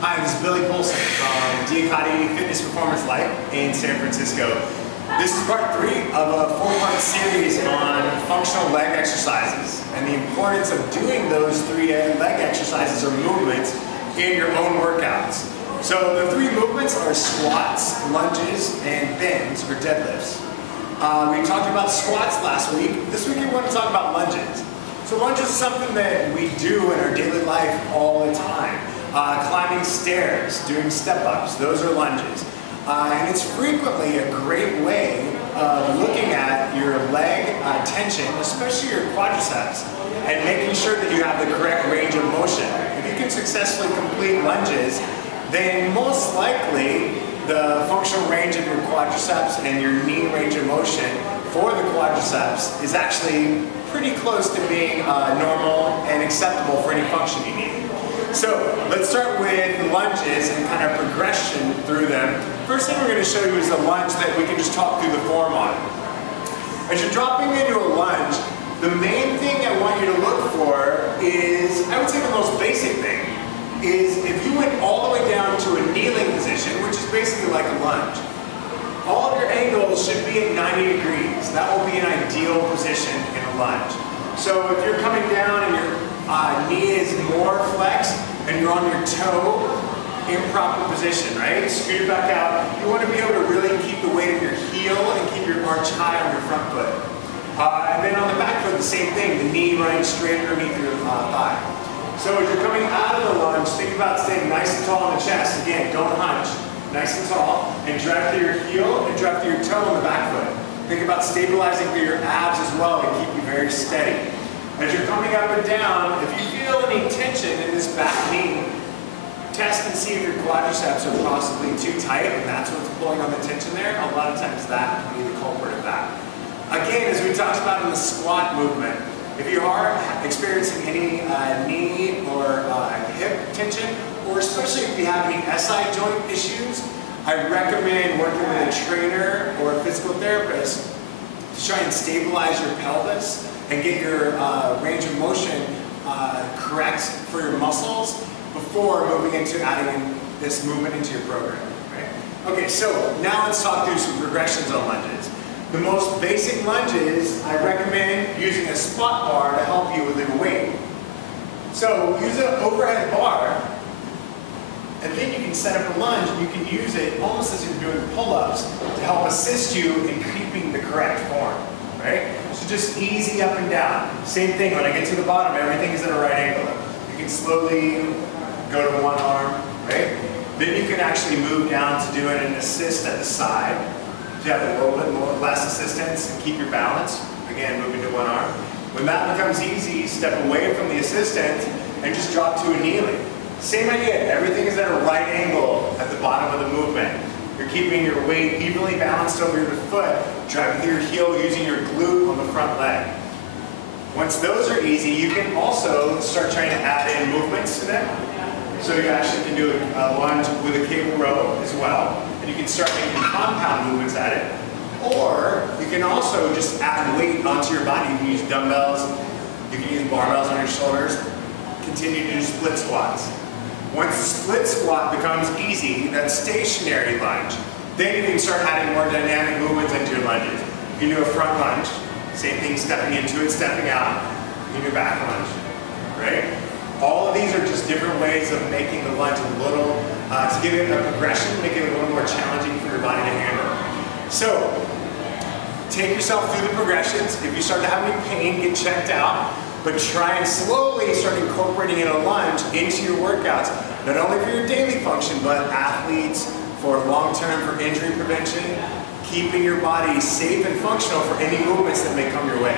Hi, this is Billy Polson from DIAKADI Fitness Performance Life in San Francisco. This is part 3 of a 4-part series on functional leg exercises and the importance of doing those 3 leg exercises or movements in your own workouts. So the 3 movements are squats, lunges, and bends or deadlifts. We talked about squats last week. This week we want to talk about lunges. So lunges is something that we do in our daily life all the time. Climbing stairs, doing step-ups, those are lunges. And it's frequently a great way of looking at your leg tension, especially your quadriceps, and making sure that you have the correct range of motion. If you can successfully complete lunges, then most likely the functional range of your quadriceps and your knee range of motion for the quadriceps is actually pretty close to being normal and acceptable for any function you need. So let's start with lunges and kind of progression through them. First thing we're going to show you is a lunge that we can just talk through the form on. As you're dropping into a lunge, the main thing I want you to look for is, I would say the most basic thing, is if you went all the way down to a kneeling position, which is basically like a lunge, all of your angles should be at 90 degrees. That will be an ideal position in a lunge. So if you're coming down and your knee is more flexed and you're on your toe, improper position, right? Scoot it back out. You want to be able to really keep the weight of your heel and keep your arch high on your front foot. And then on the back foot, the same thing, the knee running straight underneath your thigh. So as you're coming out of the lunge, think about staying nice and tall on the chest. Again, don't hunch. Nice and tall, and drive through your heel and drive through your toe on the back foot. Think about stabilizing through your abs as well to keep you very steady. As you're coming up and down, if you feel any tension in this back knee, test and see if your quadriceps are possibly too tight and that's what's pulling on the tension there. A lot of times that can be the culprit of that. Again, as we talked about in the squat movement, if you are experiencing any knee or hip tension, or especially if you have any SI joint issues, I recommend working with a trainer or a physical therapist to try and stabilize your pelvis and get your range of motion correct for your muscles before moving into adding in this movement into your program. Right? Okay, so now let's talk through some progressions on lunges. The most basic lunges, I recommend using a squat bar to help you with your weight. So use an overhead bar, and then you can set up a lunge and you can use it almost as you're doing pull-ups to help assist you in keeping the correct form. Right? So just easy up and down. Same thing, when I get to the bottom, everything is at a right angle. You can slowly go to one arm, right? Then you can actually move down to doing an assist at the side. You have a little bit more, less assistance and keep your balance. Again, moving to one arm. When that becomes easy, step away from the assistant and just drop to a kneeling. Same idea, everything is at a right angle at the bottom of the movement. You're keeping your weight evenly balanced over your foot, driving through your heel using your glute on the front leg. Once those are easy, you can also start trying to add in movements to them. So you actually can do a lunge with a cable row as well, and you can start making compound movements at it. Or you can also just add weight onto your body. You can use dumbbells, you can use barbells on your shoulders, continue to do split squats. Once the split squat becomes easy, that stationary lunge, then you can start adding more dynamic movements into your lunges. You can do a front lunge, same thing, stepping into it, stepping out. You can do a back lunge, right? All of these are just different ways of making the lunge a little, to give it a progression, make it a little more challenging for your body to handle. So, take yourself through the progressions. If you start to have any pain, get checked out. But try and slowly start incorporating in a lunge into your workouts, not only for your daily function, but athletes, for long-term, for injury prevention, keeping your body safe and functional for any movements that may come your way.